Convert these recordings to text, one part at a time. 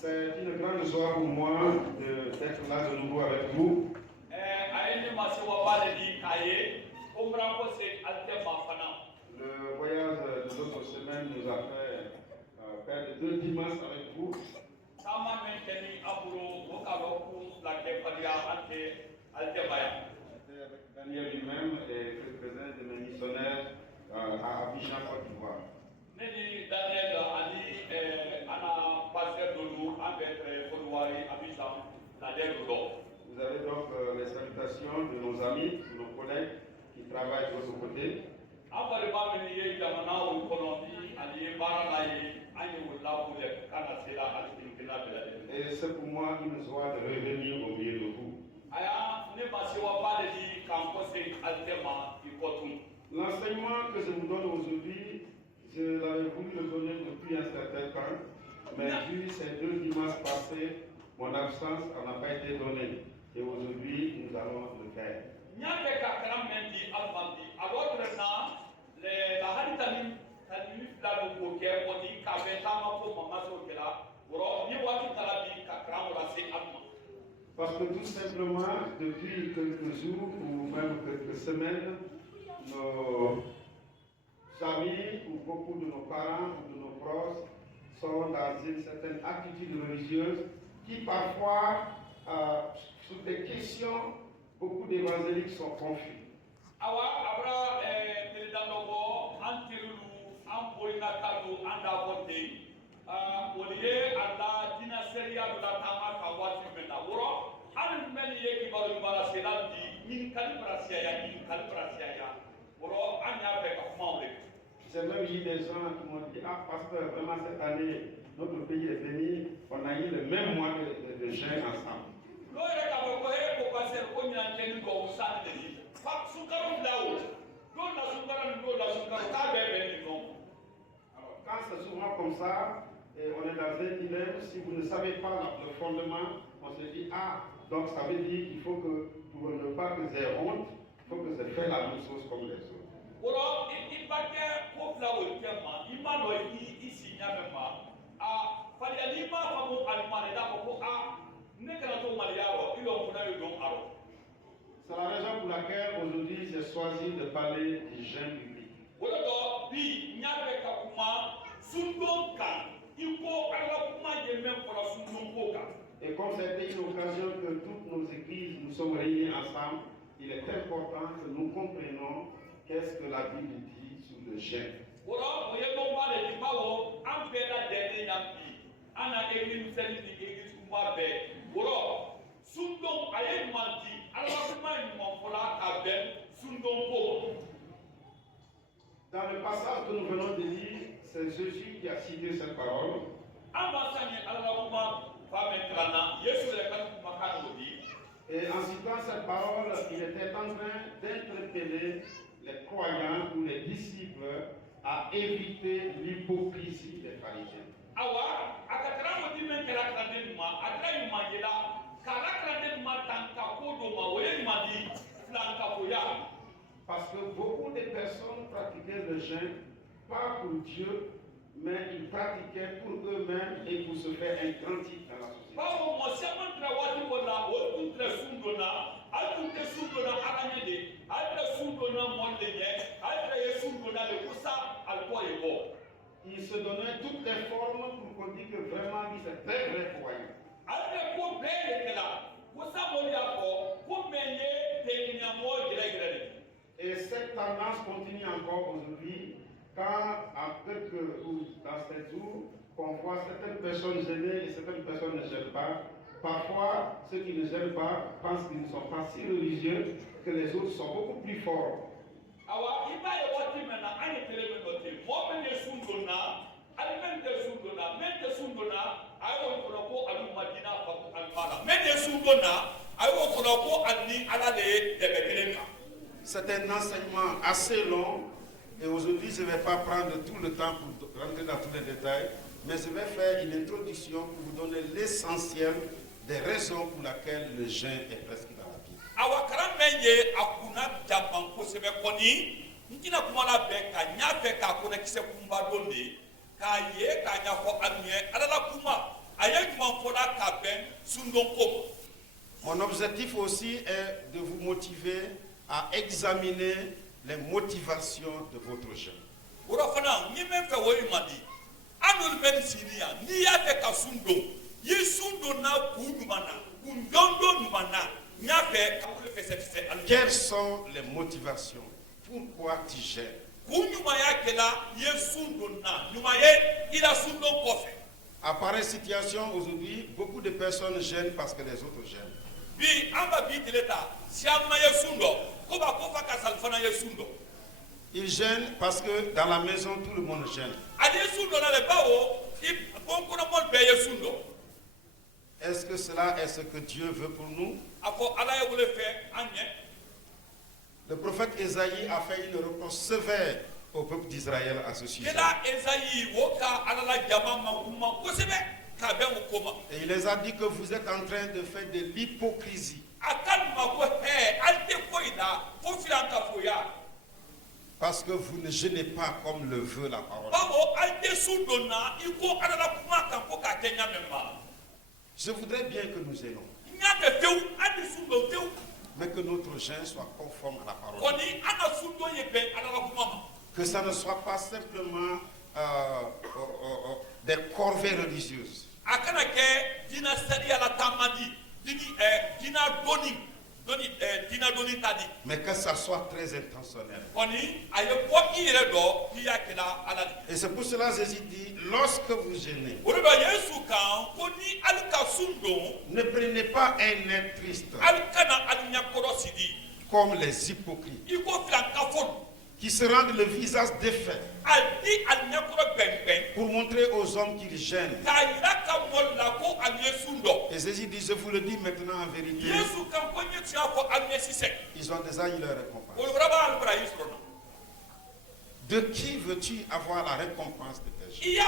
C'est une grande joie pour moi d'être là de nouveau avec vous. Le voyage de l'autre semaine nous a fait faire 2 dimanches avec vous. J'étais avec Daniel lui-même et quelques-uns de mes missionnaires à Abidjan, Côte d'Ivoire. Vous avez donc les salutations de nos amis, de nos collègues qui travaillent de l'autre côté. Et c'est pour moi une joie de revenir au milieu de vous. L'enseignement que je vous donne aujourd'hui, je l'avais voulu le donner depuis un certain temps, mais vu ces 2 dimanches passés, mon absence n'a pas été donnée. Et aujourd'hui, nous allons le faire. Parce que tout simplement, depuis quelques jours ou même quelques semaines, nos amis ou beaucoup de nos parents ou de nos proches sont dans une certaine attitude religieuse qui parfois, sur des questions, beaucoup d'évangéliques sont confus. J'ai même eu des gens qui m'ont dit, ah pasteur, vraiment cette année, notre pays est béni, on a eu le même mois de jeûne ensemble. Alors, quand c'est souvent comme ça, et on est dans un dilemme, si vous ne savez pas le fondement, on se dit, ah, donc ça veut dire qu'il faut que, pour ne pas que j'ai honte, il faut que je fasse la même chose comme les autres. C'est la raison pour laquelle aujourd'hui j'ai choisi de parler du jeûne biblique. Et comme c'était une occasion que toutes nos églises nous sommes réunies ensemble, il est important que nous comprenions qu'est-ce que la Bible dit sur le jeûne. Dans le passage que nous venons de lire, c'est Jésus qui a cité cette parole. Et en citant cette parole, il était en train d'interpeller les croyants ou les disciples à éviter l'hypocrisie des pharisiens. Parce que beaucoup de personnes pratiquaient le jeûne, pas pour Dieu, mais ils pratiquaient pour eux-mêmes et pour se faire un grand titre dans la société. Ils se donnaient toutes les formes pour qu'on dise que vraiment lui c'est très vrai croyant. Et cette tendance continue encore aujourd'hui quand dans ces jours, on voit certaines personnes gênées et certaines personnes ne gênent pas. Parfois, ceux qui ne gênent pas pensent qu'ils ne sont pas si religieux que les autres sont beaucoup plus forts. C'est un enseignement assez long et aujourd'hui je ne vais pas prendre tout le temps pour rentrer dans tous les détails, mais je vais faire une introduction pour vous donner l'essentiel des raisons pour lesquelles le jeûne est prescrit dans la Bible. Mon objectif aussi est de vous motiver à examiner les motivations de votre jeûne. Quelles sont les motivations? Pourquoi tu jeûnes? À pareille situation aujourd'hui, beaucoup de personnes jeûnent parce que les autres jeûnent. Ils jeûnent parce que dans la maison tout le monde jeûne. Est-ce que cela est ce que Dieu veut pour nous? Le prophète Ésaïe a fait une reproche sévère au peuple d'Israël à ce sujet. Et il les a dit que vous êtes en train de faire de l'hypocrisie. Parce que vous ne jeûnez pas comme le veut la parole. Je voudrais bien que nous jeûnons, mais que notre jeûne soit conforme à la parole. Que ça ne soit pas simplement des corvées religieuses. Mais que ça soit très intentionnel. Et c'est pour cela que Jésus dit, lorsque vous jeûnez, ne prenez pas un air triste comme les hypocrites qui se rendent le visage défait pour montrer aux hommes qu'ils jeûnent. Et Jésus dit, je vous le dis maintenant en vérité, ils ont déjà eu leur récompense. De qui veux-tu avoir la récompense de tes jeûnes?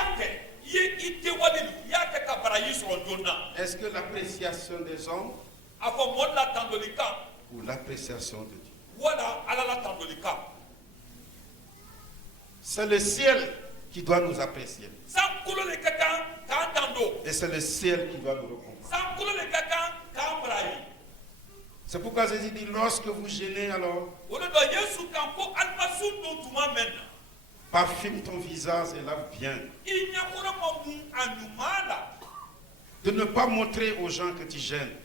Est-ce que l'appréciation des hommes ou l'appréciation de Dieu? C'est le ciel qui doit nous apprécier. Et c'est le ciel qui doit nous récompenser. C'est pourquoi Jésus dit, lorsque vous jeûnez alors, parfume ton visage et lave bien. De ne pas montrer aux gens que tu jeûnes.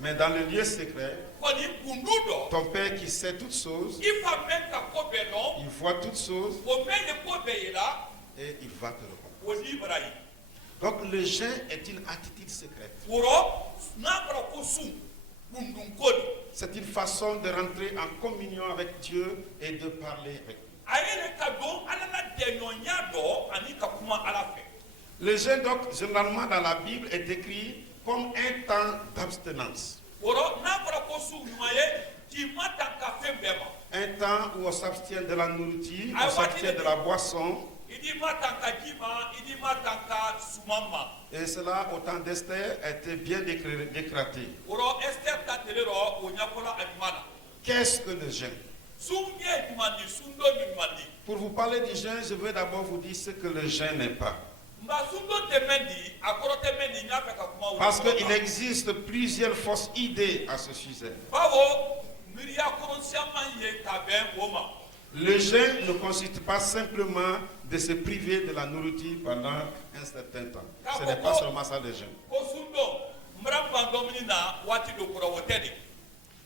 Mais dans le lieu secret, ton Père qui sait toutes choses, il voit toutes choses et il va te récompenser. Donc le jeûne est une attitude secrète. C'est une façon de rentrer en communion avec Dieu et de parler avec lui. Le jeûne, donc, généralement dans la Bible, est décrit comme un temps d'abstinence. Un temps où on s'abstient de la nourriture, on s'abstient de la boisson. Et cela, au temps d'Esther, était bien décrété. Qu'est-ce que le jeûne? Pour vous parler du jeûne, je veux d'abord vous dire ce que le jeûne n'est pas. Parce qu'il existe plusieurs fausses idées à ce sujet. Le jeûne ne consiste pas simplement de se priver de la nourriture pendant un certain temps. Ce n'est pas seulement ça le jeûne.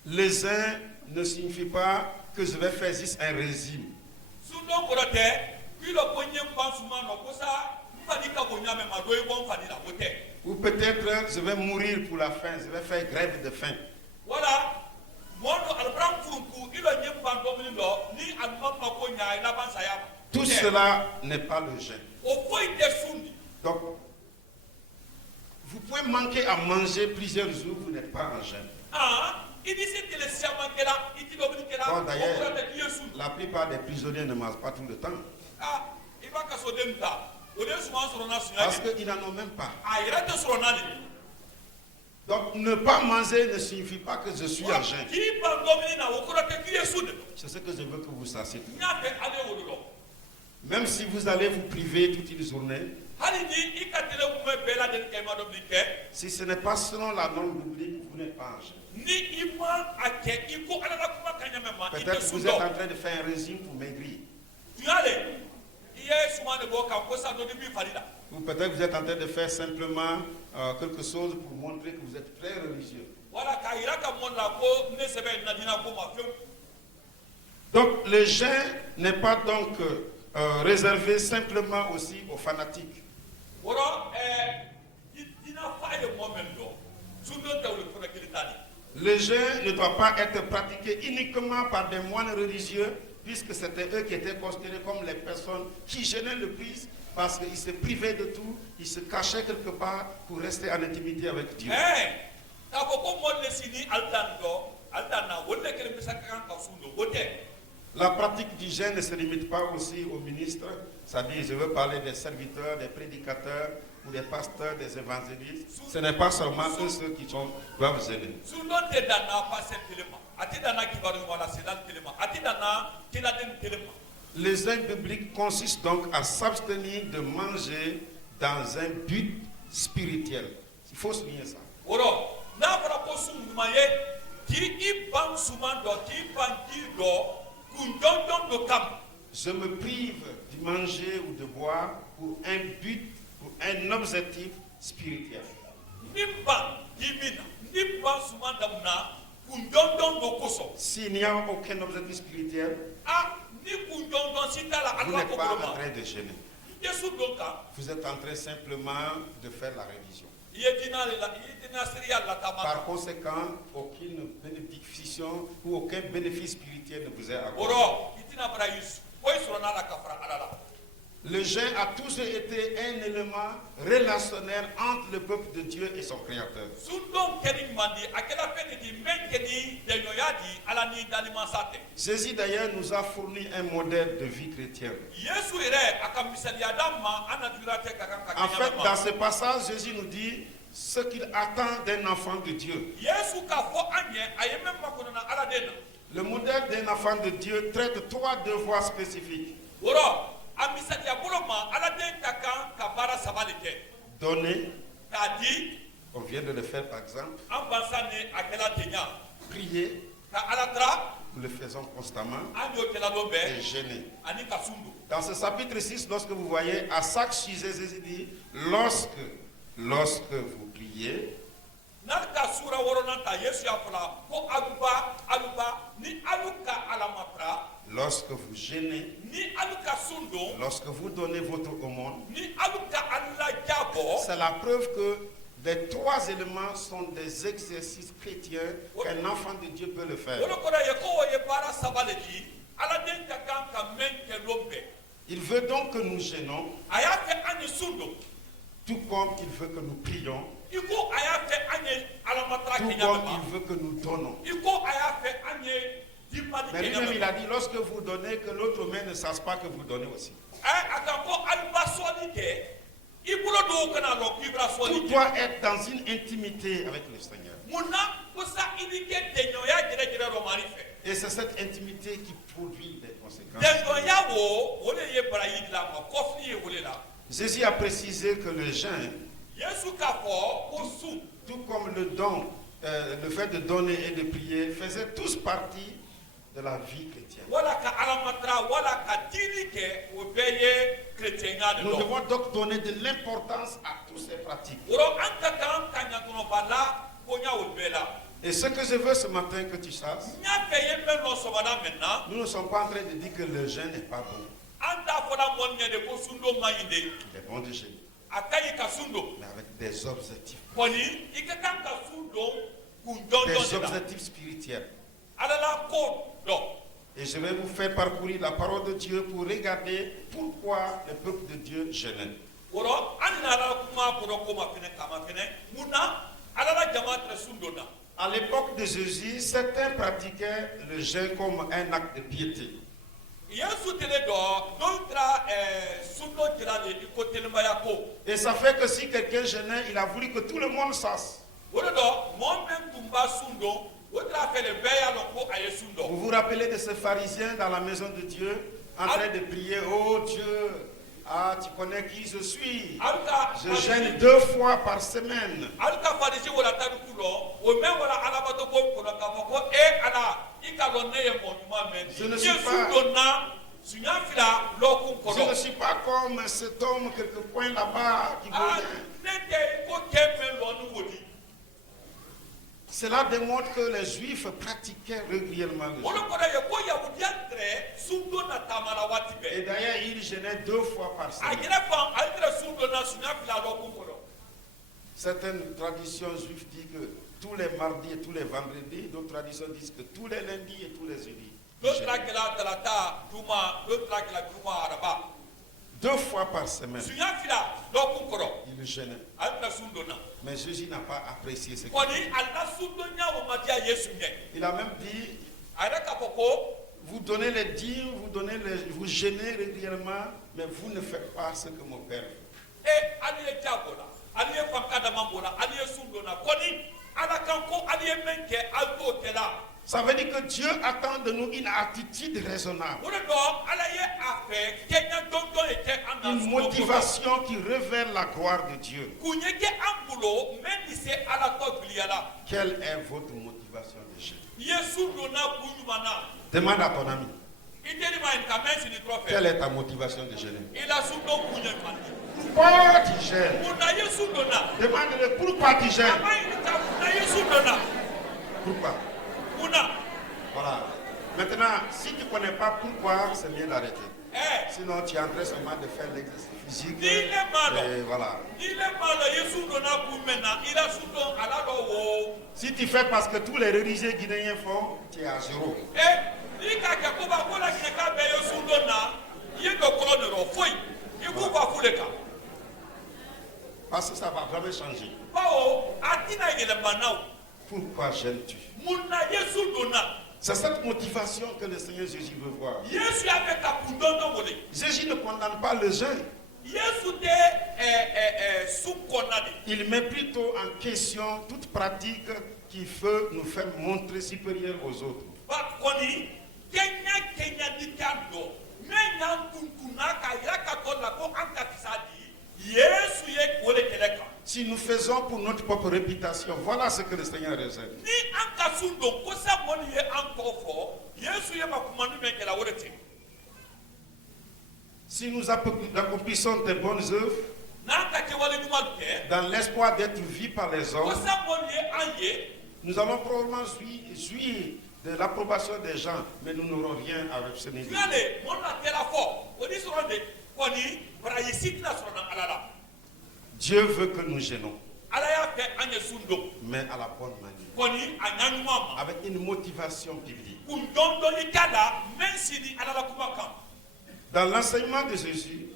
Le jeûne ne signifie pas que je vais faire juste un régime. Ou peut-être je vais mourir pour la faim, je vais faire grève de faim. Voilà. Tout cela n'est pas le jeûne. Donc, vous pouvez manquer à manger plusieurs jours, vous n'êtes pas en jeûne. Bon, d'ailleurs, la plupart des prisonniers ne mangent pas tout le temps. Parce qu'ils n'en ont même pas. Donc ne pas manger ne signifie pas que je suis en jeûne. C'est ce que je veux que vous sachiez. Même si vous allez vous priver toute une journée, Si ce n'est pas selon la norme biblique, vous n'êtes pas un jeûne. Peut-être que vous êtes en train de faire un régime pour maigrir. Ou peut-être que vous êtes en train de faire simplement quelque chose pour montrer que vous êtes très religieux. Donc le jeûne n'est pas donc réservé simplement aussi aux fanatiques. Le jeûne ne doit pas être pratiqué uniquement par des moines religieux, puisque c'était eux qui étaient considérés comme les personnes qui gênaient le plus, parce qu'ils se privaient de tout, ils se cachaient quelque part pour rester en intimité avec Dieu. La pratique du jeûne ne se limite pas aussi aux ministres, c'est-à-dire je veux parler des serviteurs, des prédicateurs, ou des pasteurs, des évangélistes. Ce n'est pas seulement eux ceux qui doivent jeûner. Le jeûne biblique consiste donc à s'abstenir de manger dans un but spirituel. Il faut souligner ça. Je me prive de manger ou de boire pour un but, pour un objectif spirituel. S'il n'y a aucun objectif spirituel, vous n'êtes pas en train de jeûner. Vous êtes en train simplement de faire la religion. Par conséquent, aucune bénédiction ou aucun bénéfice spirituel ne vous est accordé. Le jeûne a toujours été un élément relationnel entre le peuple de Dieu et son Créateur. Jésus d'ailleurs nous a fourni un modèle de vie chrétienne. En fait, dans ce passage, Jésus nous dit ce qu'il attend d'un enfant de Dieu. Le modèle d'un enfant de Dieu traite trois devoirs spécifiques. Donner, on vient de le faire par exemple. Prier, nous le faisons constamment. Et jeûner. Dans ce chapitre 6, lorsque vous voyez, à chaque sujet, Jésus dit, lorsque vous priez, lorsque vous jeûnez, lorsque vous donnez votre aumône, c'est la preuve que les trois éléments sont des exercices chrétiens qu'un enfant de Dieu peut le faire. Il veut donc que nous jeûnons, tout comme il veut que nous prions, tout comme il veut que nous donnons. Mais lui-même il a dit, lorsque vous donnez, que l'autre main ne sache pas que vous donnez aussi. Tout doit être dans une intimité avec le Seigneur. Et c'est cette intimité qui produit des conséquences. Jésus a précisé que le jeûne, tout comme le don, le fait de donner et de prier, faisaient tous partie de la vie chrétienne. Nous devons donc donner de l'importance à toutes ces pratiques. Et ce que je veux ce matin que tu saches, nous ne sommes pas en train de dire que le jeûne n'est pas bon. Il est bon de jeûner, mais avec des objectifs. Des objectifs spirituels. Et je vais vous faire parcourir la parole de Dieu pour regarder pourquoi le peuple de Dieu jeûnait. À l'époque de Jésus, certains pratiquaient le jeûne comme un acte de piété. Et ça fait que si quelqu'un jeûnait, il a voulu que tout le monde sache. Vous vous rappelez de ce pharisien dans la maison de Dieu, en train de prier, oh Dieu, Ah, tu connais qui je suis. Alka Je gêne 2 fois par semaine. Alka farisi wala tarukulo o me wala alabato ko ko ka ko e ala ikalone ye mo nyuma men. Je ne suis pas je ne suis pas comme cet homme quelque point là-bas qui vient. Cela démontre que les Juifs pratiquaient régulièrement le jeûne. Et d'ailleurs, ils jeûnaient 2 fois par semaine. Certaines traditions juives disent que tous les mardis et tous les vendredis, d'autres traditions disent que tous les lundis et tous les jeudis. 2 fois par semaine, il jeûnait. Mais Jésus n'a pas apprécié ce qu'il fait. Il a même dit, vous donnez les dîmes, vous jeûnez régulièrement, mais vous ne faites pas ce que mon Père fait. Ça veut dire que Dieu attend de nous une attitude raisonnable. Une motivation qui révèle la gloire de Dieu. Quelle est votre motivation de jeûne? Demande à ton ami. Quelle est ta motivation de jeûner? Pourquoi tu jeûnes? Demande-le pourquoi tu jeûnes. Pourquoi? Voilà. Maintenant, si tu ne connais pas pourquoi, c'est mieux d'arrêter. Sinon, tu es en train seulement de faire l'exercice physique. Et voilà. Si tu fais parce que tous les religieux guinéens font, tu es à 0. Parce que ça ne va jamais changer. Pourquoi gênes-tu? C'est cette motivation que le Seigneur Jésus veut voir. Jésus ne condamne pas le jeûne. Il met plutôt en question toute pratique qui veut nous faire montrer supérieurs aux autres. Si nous faisons pour notre propre réputation, voilà ce que le Seigneur réserve. Si nous accomplissons des bonnes œuvres, dans l'espoir d'être vus par les hommes, nous allons probablement jouir de l'approbation des gens, mais nous n'aurons rien à obtenir. Dieu veut que nous gênons, mais à la bonne manière, avec une motivation biblique. Dans l'enseignement de Jésus,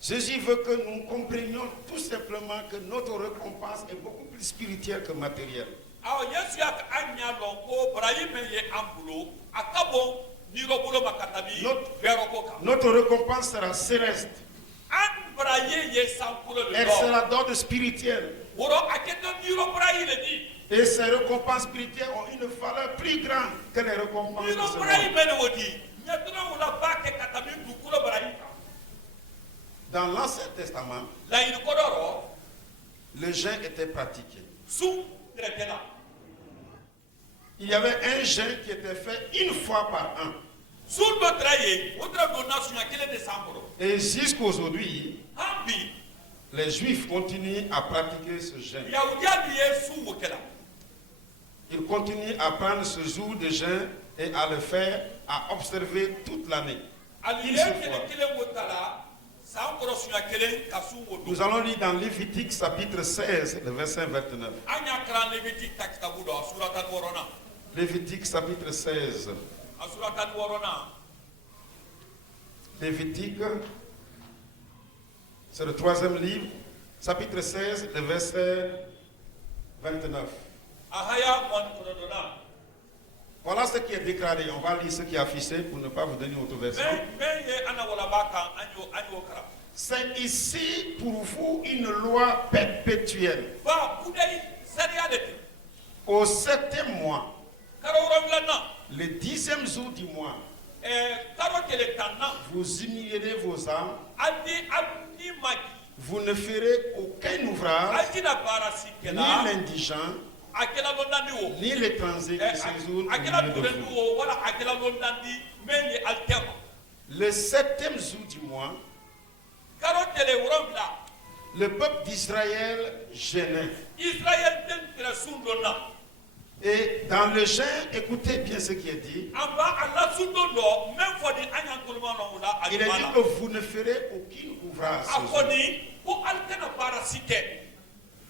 Jésus veut que nous comprenions tout simplement que notre récompense est beaucoup plus spirituelle que matérielle. Notre récompense sera céleste. Elle sera d'ordre spirituel. Et ces récompenses spirituelles ont une valeur plus grande que les récompenses de ce monde. Dans l'Ancien Testament, le jeûne était pratiqué. Il y avait un jeûne qui était fait une fois par an. Et jusqu'aujourd'hui, les Juifs continuent à pratiquer ce jeûne. Ils continuent à prendre ce jour de jeûne et à le faire, à observer toute l'année. Nous allons lire dans Lévitique chapitre 16, le verset 29. Lévitique chapitre 16. Lévitique, c'est le 3e livre, chapitre 16, le verset 29. Voilà ce qui est déclaré. On va lire ce qui est affiché pour ne pas vous donner autre version. C'est ici pour vous une loi perpétuelle. Au 7e mois, le 10e jour du mois, vous humilierez vos âmes, Adi maki. vous ne ferez aucun ouvrage, Ajina barasi ni kela. l'indigent, Akela londandi wo. ni l'étranger qui séjourne au Akela milieu de tulendu vous. wo wala akela londandi meni altema. Le 7e jour du mois, Karotele uromla. le peuple d'Israël jeûnait. Israël den kira sundona. Et dans le jeûne, écoutez bien ce qui est dit. Amba Allah sundono même fodi anyan kulmano wala Il est dit ajmala. que vous ne ferez aucun ouvrage. ce jour. Akoni ko altena barasi ke.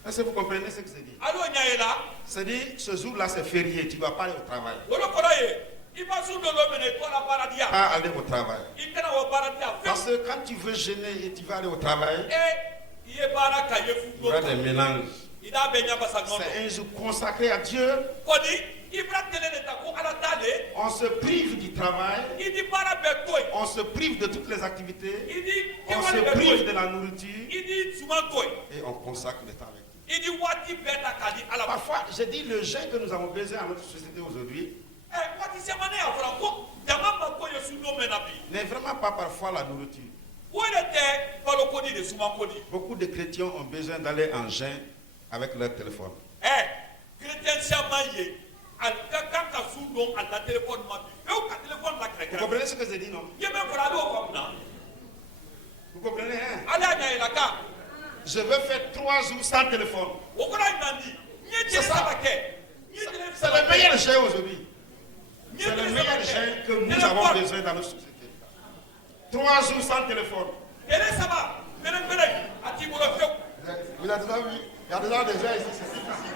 Est-ce que vous comprenez ce que c'est dit? Alo nyaela. C'est-à-dire, ce jour-là, c'est férié, tu ne vas pas aller au travail. Wolo koraye. Iba sundono mene ko la baradia. Pas aller au travail. Ikana wa baradia. Parce que quand tu veux jeûner et tu vas aller au travail, Iye baraka il y aura des yefundo. mélanges. Ida benya basagnono. C'est un jour consacré à Dieu. Kodi ibra telele ta ko ala tale. On se prive du travail, Idi bara betoy. on se prive de toutes les activités, Idi on se kewali prive de betoy. la nourriture Idi sumantoy. et on consacre le temps avec Dieu. Idi wati beta kadi ala. Parfois, j'ai dit le jeûne que nous avons besoin à notre société aujourd'hui Wati semane ya franco. Jama mako yesu no menabi. n'est vraiment pas parfois la nourriture. Wele te balo kodi de sumankodi. Beaucoup de chrétiens ont besoin d'aller en jeûne avec leur téléphone. Chrétien chamaye. Al kaka sundo al la téléphone mabi. Eu ka téléphone la Vous krekre. comprenez ce que j'ai dit, non? Yeme koralo ko na. Vous comprenez, hein? Ala nya elaka. Je veux faire 3 jours sans téléphone. Okora nandi. Nye C'est ça. sabake. C'est le meilleur jeûne aujourd'hui. C'est le meilleur jeûne que nous avons besoin dans notre société. 3 jours sans téléphone. Ele saba. Bere bere. Ati bolo feu. Vous l'avez déjà vu? Il y a déjà des gens ici, c'est difficile.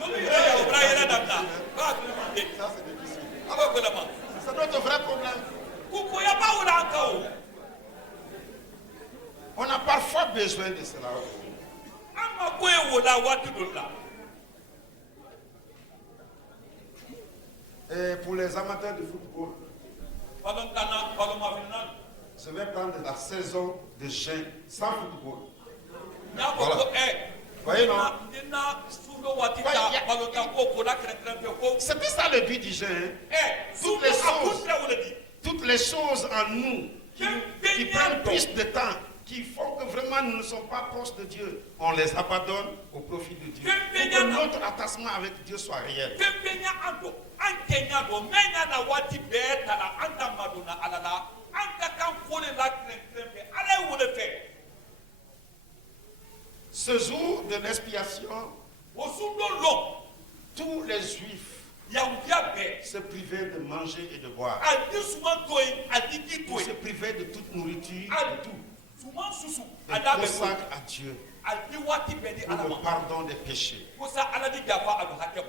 Nolu ire ya obra ire dabda. Ba demande. Ça, c'est difficile. Aba golama. C'est notre vrai problème. Kuko ya ba wala anka o. On a parfois besoin de cela. Ama ko e wola watu dola. Et pour les amateurs de football, Balontana, baloma je vais prendre la saison de jeûne sans football. Na ko Voilà. Voyez, non? Dina sundo wati Ouais, ta y a- balota ko ko la krekre pe ko. C'était ça le but du jeûne. Sundo les choses. akutra wala di. Toutes les choses en nous qui prennent plus de temps, qui font que vraiment nous ne sommes pas proches de Dieu, on les abandonne au profit de Dieu. Pour que notre attachement avec Dieu soit réel. Pembenya ando. Ankenya do menya na wati beta la anda maduna alala. Anka kan fole la krekre pe. Ale wole fe. Ce jour de l'expiation, Osundo lo. tous les Juifs Yahudia be. se privaient de manger et de boire. Adi sumantoy, adi Ils kitoy. se privaient de toute nourriture Adi et tout. suman susu. Et Ada be ko. consacrent à Dieu Adi wati be di pour alama. le pardon des péchés. Kosa aladi gafa adu hakema.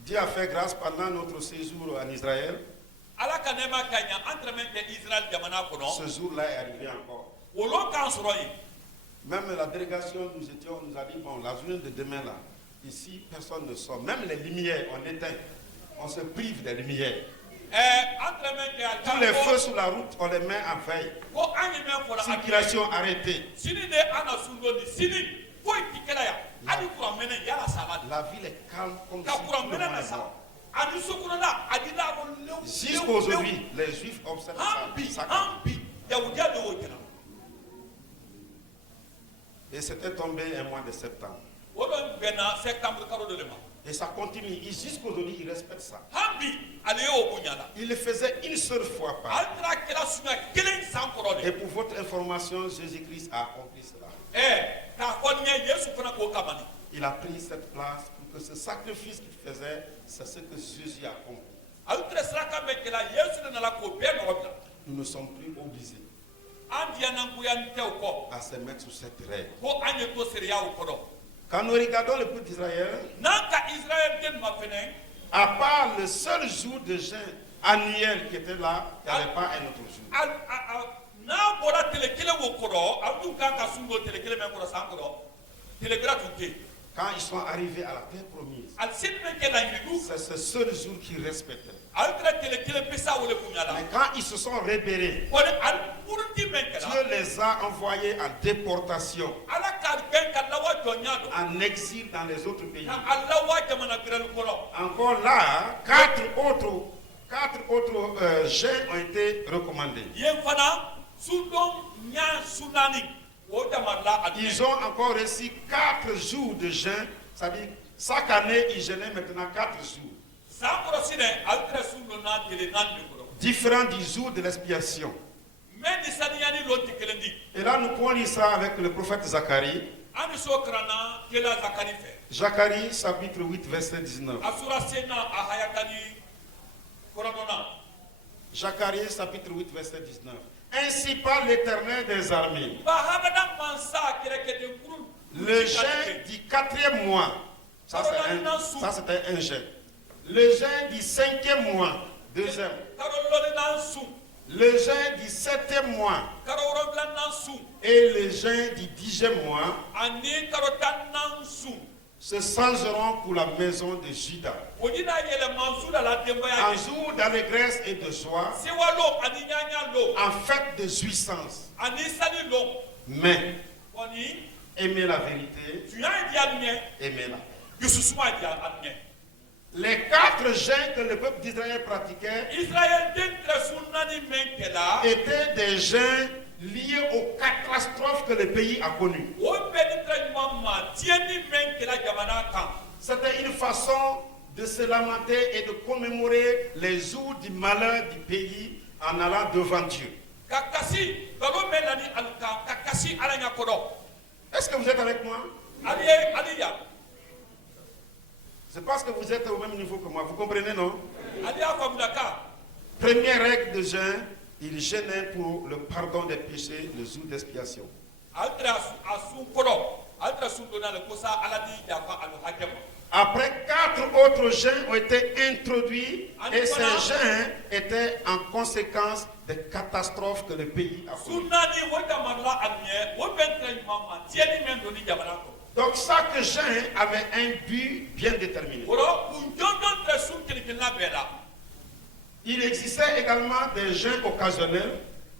Dieu a fait grâce pendant notre séjour en Israël. Ala kanema kanya entremente Israël jamana kono. Ce jour-là est arrivé encore. Wolo kan soro yi. Même la délégation, nous a dit, bon, la journée de demain là, ici, personne ne sort. Même les lumières, on éteint. On se prive des lumières. Entremente al Tous les feux sur la route, on les met en veille. ko anyi men fola Circulation arrêtée. Sini de ana sundo ni sini. Foi tikela ya. Adi kura mene yala saladi. La ville est calme comme si Ka tout kura le mene monde na est sa. mort. Adi sukuna la adi la bo lew. Jusqu'aujourd'hui, les Juifs observent Hambi, ça. hambi. Yahudia de wotela. Et c'était tombé un mois de septembre. Wolo bena septembre karo de lema. Et ça continue. Et jusqu'aujourd'hui, ils respectent ça. Hambi ale yo bunyala. Ils le faisaient une seule fois par an. Altra kela sunya kelen sankoro Et le. pour votre information, Jésus-Christ a accompli cela. Ka konye Yesu fana ko kamani. Il a pris cette place pour que ce sacrifice qu'il faisait, c'est ce que Jésus a accompli. Altra sraka me kela Yesu na la ko be no robla. Nous ne sommes plus obligés Andia nanguya ntew ko. à se mettre sous cette règle. Ko anye to seria o kodo. Quand nous regardons le peuple d'Israël, Nanka Israël den ma fene. à part le seul jour de jeûne annuel qui était là, il n'y avait pas un autre jour. Na bora tele kele wo kodo. Abdu kan ka sundo tele kele men kodo sankodo. Tele gratuité. Quand ils sont arrivés à la terre promise, Al sin me kela yidu. c'est ce seul jour qu'ils respectaient. Altra tele kele pesa wole bunyala. Mais quand ils se sont rebellés, Wole al urti men kela. Dieu les a envoyés en déportation, Ala ka ben ka lawa jonyado. en exil dans les autres pays. Ka Allah wa jamana grel kodo. Encore là, 4 autres jeûnes ont été recommandés. yen fana sundom nya sunani o jamala adine Ils ont encore reçu 4 jours de jeûne. C'est-à-dire, chaque année, ils jeûnaient maintenant 4 jours. sakoro sine altre sundo na tele nan de koro Différents du jour de l'expiation. men ni saniyani lonti kelendi Et là, nous pouvons lire ça avec le prophète Zacharie. ani sokrana kela zakari fe Zacharie, chapitre 8, verset 19. asura sena ahayakani koronona Zacharie, chapitre 8, verset 19. Ainsi parle l'Éternel des armées. ba habada mansa kereke de kuru Le jeûne du 4e mois, ça c'était un jeûne. Le jeûne du 5e mois, deuxième. karoloni nan su Le jeûne du 7e mois karorobla nan su et le jeûne du 10e mois ani karotan nan su se changeront pour la maison de Juda. odina yele manzula la dembaya En jour d'allégresse et de joie, sewalo ani nyanya lo en fête de jouissance. ani sani lo Mais oni aimez la vérité, tu as dit admien aimez-la. yususuma dit admien Les 4 jeûnes que le peuple d'Israël pratiquait Israël dentre sunani menkela étaient des jeûnes liés aux catastrophes que le pays a connues. o penetra mama tieni menkela jamana kan C'était une façon de se lamenter et de commémorer les jours du malheur du pays en allant devant Dieu. kakasi galo melani alka kakasi alanya kodo Est-ce que vous êtes avec moi? aliya C'est parce que vous êtes au même niveau que moi. Vous comprenez, non? aliya famudaka Première règle de jeûne, il jeûnait pour le pardon des péchés, le jour d'expiation. altra asun kodo altra sun dona le kosa aladi yafa alu hakema Après, 4 autres jeûnes ont été introduits et ces jeûnes étaient en conséquence des catastrophes que le pays a connues. sunani wota marla admien o penetra mama tieni men doni jamana ko Donc chaque jeûne avait un but bien déterminé. oro kunjondo tre sun kelikina bela Il existait également des jeûnes occasionnels,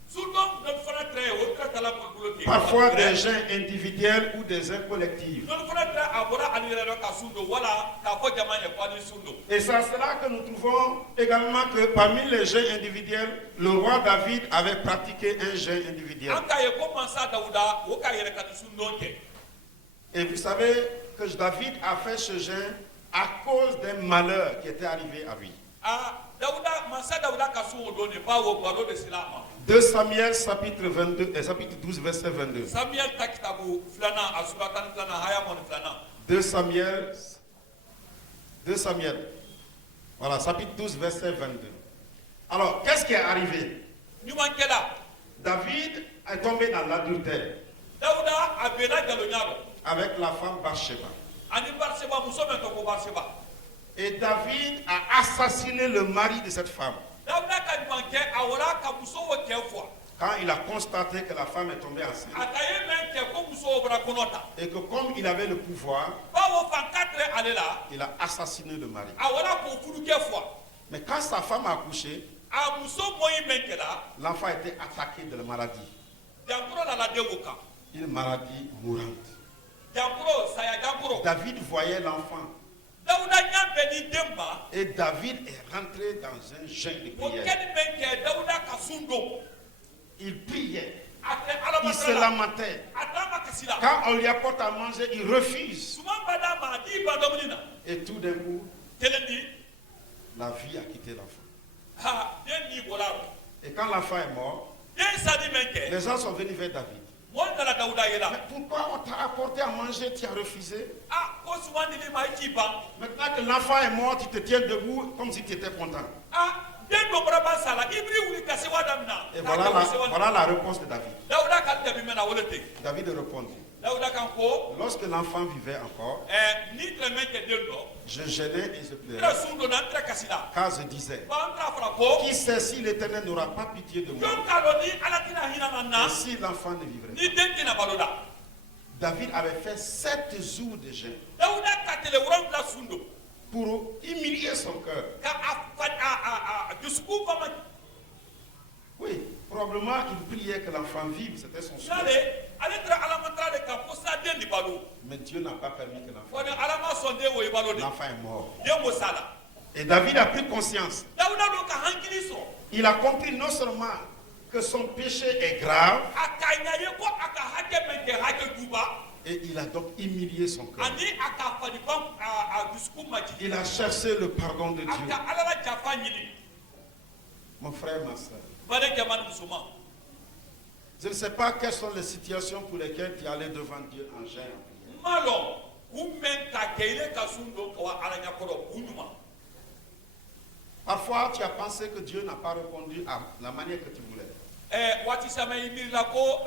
sundom don fana tre o tra tala ko bloqué parfois des jeûnes individuels ou des jeûnes collectifs. don fana tre abora alirero ka sundo wala ka ko jamanya ko ni sundo Et c'est à cela que nous trouvons également que parmi les jeûnes individuels, le roi David avait pratiqué un jeûne individuel. aka ye ko mansa dauda o ka yere ka sundo ke Et vous savez que David a fait ce jeûne à cause d'un malheur qui était arrivé à lui. a dauda mansa dauda ka su o doni ba wo baro de silama 2 Samuel chapitre 22 et chapitre 12 verset 22. samuel takitabu flana asubatan flana haya mon flana 2 Samuel. Voilà, chapitre 12 verset 22. Alors, qu'est-ce qui est arrivé? nyumankela David est tombé dans l'adultère dauda abela galonyaro avec la femme Bathsheba. ani barseba muso men to ko barseba Et David a assassiné le mari de cette femme. dauda ka nyumanke awora ka muso wo ke fois Quand il a constaté que la femme est tombée enceinte akaye men ke ko muso wo bra konota et que comme il avait le pouvoir, ba wo fan 4 alela il a assassiné le mari. awora ko furu ke fois Mais quand sa femme a accouché, a muso moyi menkela l'enfant a été attaqué de la maladie. jankuro la dewoka Une maladie mourante. jankuro saya jankuro David voyait l'enfant dauda nyambe ni demba et David est rentré dans un jeûne de o prière. keni menke dauda ka sundo Il priait, ate il se alamatala lamentait. atama kasila Quand on lui apporte à manger, il refuse. suma bada ma di bandomnina Et tout d'un coup, telendi la vie a quitté l'enfant. ha den ni bolaro Et quand l'enfant est mort, den sadi menke les gens sont venus vers David. mon dala dauda Mais yela pourquoi on t'a apporté à manger, tu as refusé? ah ko sumandi ni mai kiba Maintenant que l'enfant est mort, tu te tiens debout comme si tu étais content. ah den do braba sala ibri wuli kasi wadamna Et voilà la réponse de David. dauda ka tabi mena wolete David répondit, dauda kan ko lorsque l'enfant vivait encore, ni tre menke dendo je gênais et je tra pleurais, sundo na tra kasila car je disais, ba tra fra ko qui sait si l'Éternel n'aura pas pitié de moi don kaloni alatina hina nanna et si l'enfant ne vivrait ni den tina baloda pas. David avait fait 7 jours de jeûne dauda ka tele wuran la sundo pour humilier son cœur. ka a dusku kama Oui, probablement il priait que l'enfant vive, c'était son souhait. sale ale tra alamatra de ka posa den di balo Mais Dieu n'a pas permis que l'enfant woni alama sonde wo ibalo de L'enfant est mort. den wo sala Et David a pris conscience. Dawuda do ka hankili sɔrɔ. Il a compris non seulement que son péché est grave, A ka ɲa ye ko a ka hakɛ min kɛ hakɛ juguba. et il a donc humilié son cœur. Ani a ka fariban a dusukun majigi. Il a cherché le pardon de A Dieu. ka Ala la jafa ɲini. Mon frère, ma soeur, Bade jamana musoman. je ne sais pas quelles sont les situations pour lesquelles tu es allé devant Dieu en gêne. Malo kun mɛn ka kɛ ile ka sun don kawa Ala ɲakɔrɔ kun ɲuman. Parfois, tu as pensé que Dieu n'a pas répondu à la manière que tu voulais. Waati sama i miirila ko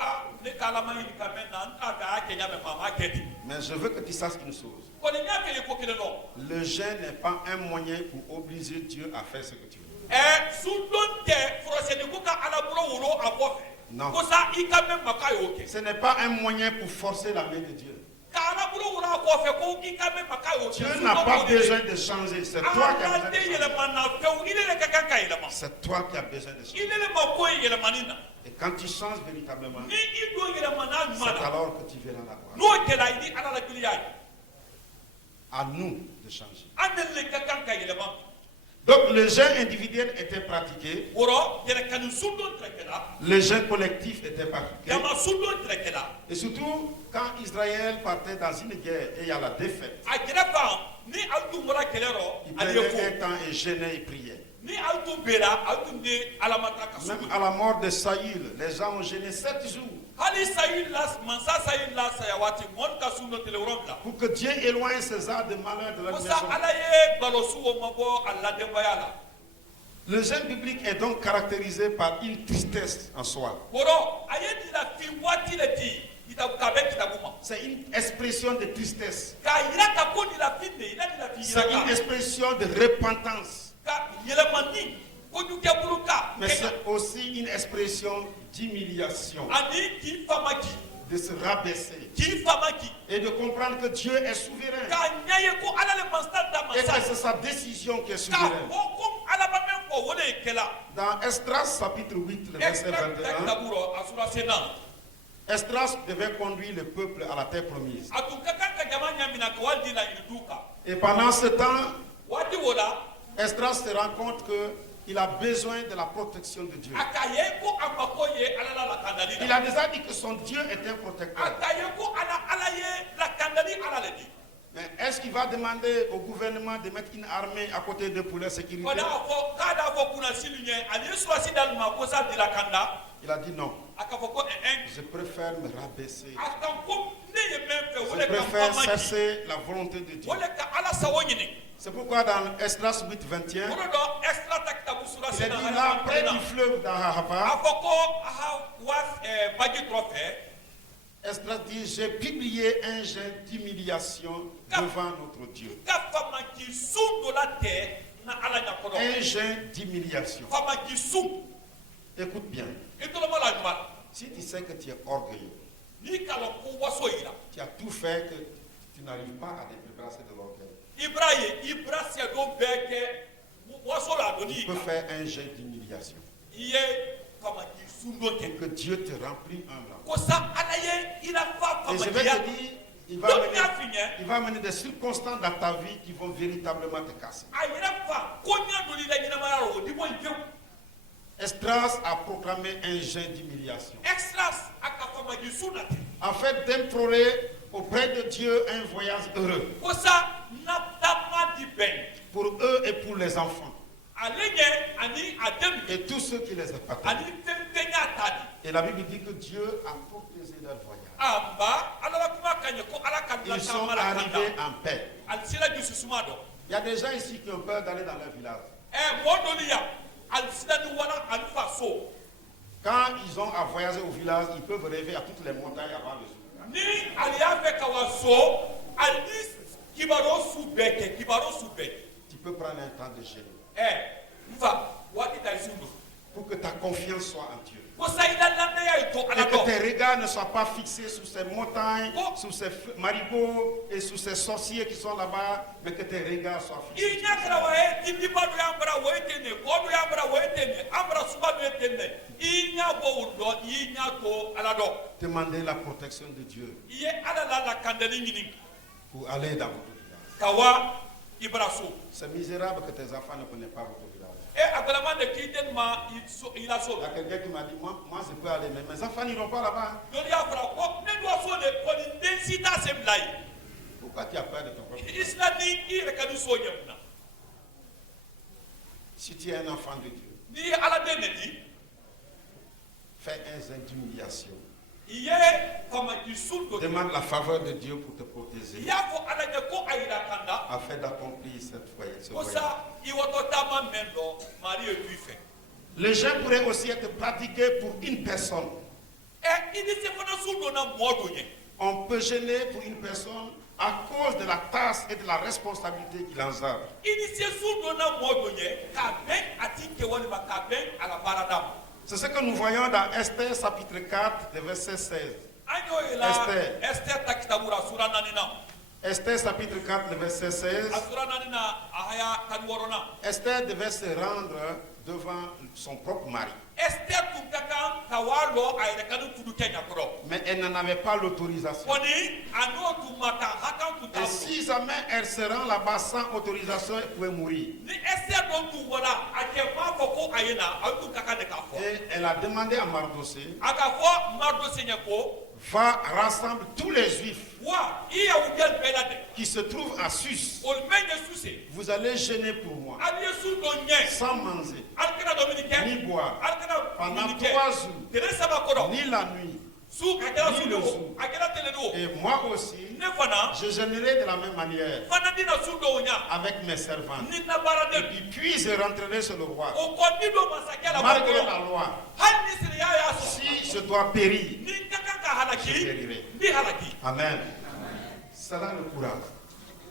ne ka Ala ma ɲini ka mɛn na n t'a fɛ a y'a kɛ ɲa mɛ maa ma kɛ ten. Mais je veux que tu saches une chose. Kɔni n y'a kɛ ye ko kelen dɔn. Le jeûne n'est pas un moyen pour obliger Dieu à faire ce que tu veux. Sundon tɛ forosɛni ko ka Ala bolo wolo a kɔfɛ. Non. Ko sa i ka mɛn ma k'a y'o kɛ. Ce n'est pas un moyen pour forcer la main de Dieu. Ka Ala bolo wolo a kɔfɛ ko i ka mɛn ma k'a y'o kɛ. Dieu n'a pas besoin de changer. C'est toi qui as Ala besoin tɛ de changer. yɛlɛma na fɛnw ile de ka kan ka yɛlɛma. C'est toi qui as besoin de changer. Ile de ma ko ye yɛlɛmani na. Et quand tu changes véritablement, Ni i don yɛlɛma n'a c'est ɲuman na. alors que tu verras la gloire. N'o kɛra i ni Ala la giliya ye. À nous de changer. An de le ka kan ka yɛlɛma. Donc le jeûne individuel était pratiqué, Wɔrɔ yɛrɛkani sundon tɛ kɛla. le jeûne collectif était pratiqué. Yama sundon tɛ kɛla. Et surtout, quand Israël partait dans une guerre et il y a la défaite, A gɛrɛ fan ni aw dun bɔra kɛlɛ rɔ il ale ye prenait un fo. temps et jeûnait et priait. Ni aw dun bera aw dun de Ala mata ka Même sugu. à la mort de Saül, les gens ont jeûné 7 jours Hali sayi la mansa sayi la saya waati mɔni ka sun dɔ tele wolonwula. pour que Dieu éloigne ces arts de malheur de leur Ko maison. sa Ala ye balosu o ma bɔ a ladenbaya la. Le jeûne biblique est donc caractérisé par une tristesse en soi. Wɔrɔ a ye dila fi waati le di kitabu ka bɛ kitabu ma. C'est une expression de tristesse. K'a yira ka ko nin la fi de ila nin la fi C'est yira une kan. expression de repentance. Ka yɛlɛmani kojugukɛ bulu ka. Mais c'est aussi une expression d'humiliation, Ani k'i famaki de se rabaisser k'i famaki. et de comprendre que Dieu est souverain K'a ɲɛ ye ko Ala le mansa da et que mansa. c'est sa décision qui est K'a souveraine. fɔ ko Ala ma mɛn fɔ o de ye kɛla. Dans Esdras chapitre 8, le verset Extra 21, kitabu rɔ a sura senna. Esdras devait conduire le peuple à la terre promise. A tun ka kan ka jama ɲamina ka wali di laɲini kan. Et pendant ce temps, Waati o la Esdras se rend compte qu'il a besoin de la protection de Dieu. a ka ye ko a mako ye Ala la lakandali Il la. a déjà dit que son Dieu est un A protecteur. ka ye ko Ala ye lakandali Ala le di. Mais est-ce qu'il va demander au gouvernement de mettre une armée à côté d'eux pour la sécurité? Ko n'a fɔ k'a d'a fɔ kunna sini ɲɛ ani ye surasi dali ma ko sa di lakanda. Il a dit non. A ka fɔ ko Je préfère me rabaisser. a kan ko ne ye min fɛ o Je le ka préfère fama di. chercher la volonté de Dieu. O le ka Ala sago ɲini. C'est pourquoi dans Esdras 8, 21, O de dɔ extra ta kitabu sura il est senna dit là, près du fleuve a d'Ahava, fɔ ko aha wa baji dɔrɔn fɛ. Esdras dit, j'ai publié un jeûne d'humiliation devant notre Dieu. Ka famaki sun dɔ la tɛ na Ala ɲakɔrɔ. Un jeûne d'humiliation. Famaki sun Écoute bien. i tɔlɔmɔ la ɲuman na. Si tu sais que tu es orgueilleux, N'i kalan ko waso yira. tu as tout fait que tu n'arrives pas à te débarrasser de l'orgueil. Ibra ye Ibra sɛdon bɛɛ kɛ waso la a doni Tu peux faire un jeûne d'humiliation. I ye famaki sun dɔ kɛ. Que Dieu te remplit un blanc. Ko sa Ala ye i la fa Et je vais famakiya. te dire, il Donc n y'a fi ɲɛ. va amener des circonstances dans ta vie qui vont véritablement te casser. A yɛrɛ fa ko ɲɛ doni la ɲɛnamaya la o di bɔ yen pewu. Esdras a proclamé un jeûne d'humiliation Extras a ka famaki sun na tɛ. afin d'implorer auprès de Dieu un voyage heureux Ko sa na taama di bɛn. pour eux et pour les enfants Ale ɲɛ ani a denw et tous ceux qui les attendent. ani fɛn fɛn y'a ta di. Et la Bible dit que Dieu a proposé leur voyage. A ba Ala la kuma ka ɲɛ ko Ala ka Ils sont taama la arrivés kanda. en paix. Ali sera dususuma dɔ. Il y a des gens ici qui ont peur d'aller dans leur village. Mɔɔ dɔ ni yan ali sera ni wara ani fa so. Quand ils ont à voyager au village, ils peuvent rêver à toutes les montagnes avant le jour. Ni ali y'a fɛ ka wa so ali kibaru su bɛɛ kɛ kibaru su bɛɛ. Tu peux prendre un temps de jeûne N fa waati ta sun don. pour que ta confiance soit en Dieu. Ko sa i la lamɛnya ye to Et Ala que dɔ. tes regards ne soient pas fixés sur ces montagnes, sur ces marigots et sur ces sorciers qui sont là-bas, mais que tes regards soient fixés. I ɲɛ kɛra wa ye tindiba dɔ y'an bara o ye ten de kɔ dɔ y'an bara o ye ten de an bara suba dɔ ye ten de i ɲɛ bɔ o dɔ i y'i ɲɛ to Ala dɔ. Demandez la protection de Dieu I ye Ala la lakandali ɲini pour aller dans votre village. ka wa Ibraso. C'est misérable que tes enfants ne connaissent pas votre village. Et actuellement, de qui donne ma il a Il y sauvé. a quelqu'un qui m'a dit, moi je peux aller, mais mes enfants n'iront pas là-bas. Donc il y a frère, ne doit sauver pour une densité semblable. Pourquoi tu as peur de ton propre village? Islamique, il est connu soigné. Si tu es un enfant de Dieu, Ni à la dénedi, fais un geste d'humiliation. il est comme du sous de Demande la faveur de Dieu pour te protéger, il y a pour aller de quoi à Irakanda. afin d'accomplir cette ce Pour voyage. ça, il va totalement maintenant, Marie et lui fait. Le jeûne pourrait aussi être pratiqué pour une personne. Et il dit c'est pour nous donner moi donner. On peut jeûner pour une personne à cause de la tâche et de la responsabilité qu'il enjambe. Il dit c'est sous donner moi donner, car ben a dit que on va car ben à la paradam. C'est ce que nous voyons dans Esther chapitre 4, le verset 16. Agno est là, Esther takitabura sura nanina. Esther chapitre 4, le verset 16. Asura nanina ahaya kanworona. Esther devait se rendre devant son propre mari. Esther tukaka kawalo ayre kanu kudu Kenya koro. Mais elle n'en avait pas l'autorisation. Koni ano tumaka hakan Et tutabu. si jamais elle se rend là-bas sans autorisation, elle pouvait mourir. Ni Esther don tu wala akema foko ayena autu kaka de kafo. Et elle a demandé à Mardoché, Akafo mardo senyako va rassemble tous les juifs wa iya ugel belade. qui se trouvent à Sus. Ol menye suse. Vous allez jeûner pour moi, Ali su do nye. sans manger, Alkana dominicain. ni boire, Alkana pendant dominicain. 3 jours, Teresa bakoro. ni la nuit. Su akela Ni su le do. jour. Akela teledo. Et moi aussi, Ne fana. je jeûnerai de la même manière Fana dina su do nya. avec mes servantes. Ni na barade. Et puis je rentrerai sur le roi, O koni do masakela malgré bakoro. la loi. Hal ni siri ya ya so. Si je dois périr, Ni kaka ka je halaki. périrai. Ni halaki. Amen. C'est là le courage.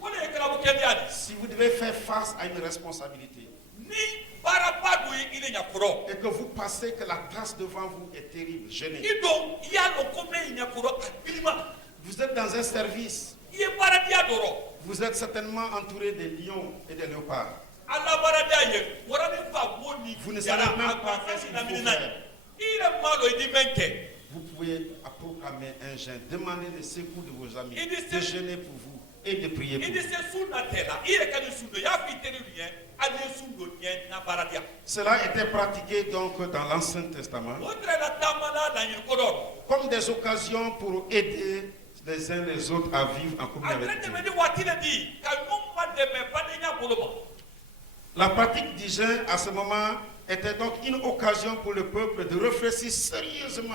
Wala ekela bo kendi adi. Si vous devez faire face à une responsabilité Ni barabadu ile nya koro. et que vous pensez que la tâche devant vous est terrible, jeûnez. Ido ya lo kome nya koro akbilima. Vous êtes dans un service, Iye baradi adoro. vous êtes certainement entouré de lions et de léopards. Alla baradi aye. Wara ni fa boni. Vous ne savez même pas ce qu'il faut faire. Ile malo idi menke. Vous pouvez proclamer un jeûne, demander le secours de vos amis, Il dit, de jeûner pour vous et de prier pour Idi vous. se suna tela. Ile kani sundo ya fiteri rien. Ali sundo nyen na baradia. Cela était pratiqué donc dans l'Ancien Testament Otre la tamana na yin kodoro. comme des occasions pour aider les uns les autres à vivre en communion avec Agrete Dieu. medi watine di. Ka numma de me padenya boloba. La pratique du jeûne à ce moment était donc une occasion pour le peuple de réfléchir sérieusement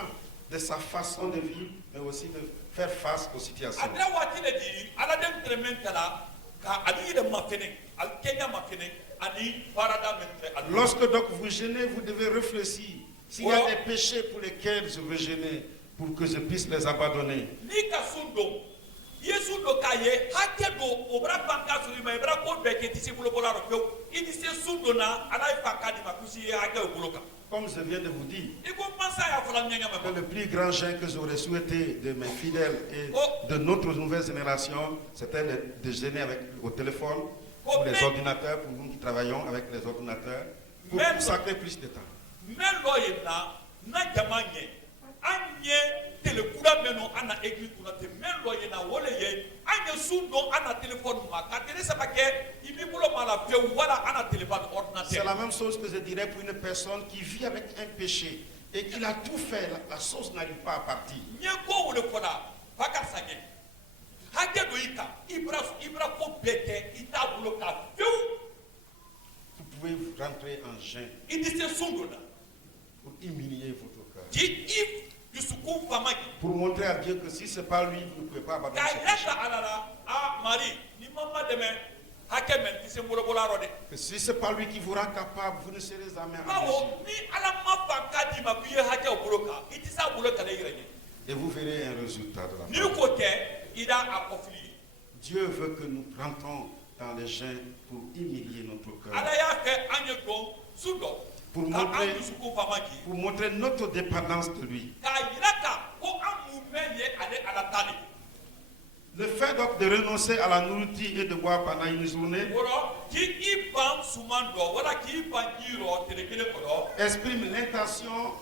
de sa façon de vivre, mais aussi de faire face aux situations. Adra watine di. Ala dem trementala. Ka ali de mafene. Al Kenya mafene. Ani barada mentre. Lorsque donc vous jeûnez, vous devez réfléchir s'il y a des péchés pour lesquels je veux jeûner, pour que je puisse les abandonner. Ni ka sundo. Yesu do kaye hake do obra banka suri ma ibra ko be ke tisi bulo bola ro pew ini se sundo na ala fanka di makusi hake bulo ka Comme je viens de vous dire, iko mansa ya fula nyanga que ma le plus grand jeûne que j'aurais souhaité de mes fidèles et de notre nouvelle génération, c'était de jeûner avec au téléphone, pour les ordinateurs, pour nous qui travaillons avec les ordinateurs, pour consacrer plus de temps. men lo na jamanye anye tele kura meno ana église kuna te men lo na wole ye anye sundo ana téléphone ma ka tele sabake ibi bulo mala fe wala ana téléphone C'est ordinateur la même chose que je dirais pour une personne qui vit avec un péché et qu'il a tout fait, la sauce n'arrive pas à partir. nye ko wole kona baka sanye hake do ika ibra ko bete ita bulo ka fe Vous pouvez rentrer en jeûne idi se sundo na pour humilier votre cœur. ji if yusuku famaki Pour montrer à Dieu que si ce n'est pas lui, vous ne pouvez pas abandonner ka ce péché. yata alala a mari ni mama deme hake men ti se mbolo bola rode Que si ce n'est pas lui qui vous rend capable, vous ne serez jamais en bawo ni ala ma fanka di ma kuye hake oboloka iti sa boloka le yire et vous verrez un résultat de la ni part. ko te ida akofili Dieu veut que nous rentrons dans les jeûnes pour humilier notre cœur, ala ya fe anye do sudo pour ka montrer, an yusuku famaki pour montrer notre dépendance de lui. ka yiraka ko amu menye ale ala tani Le fait donc de renoncer à la nourriture et de boire pendant une journée woro ki iban sumando wala ki iban jiro telekele kodo exprime l'intention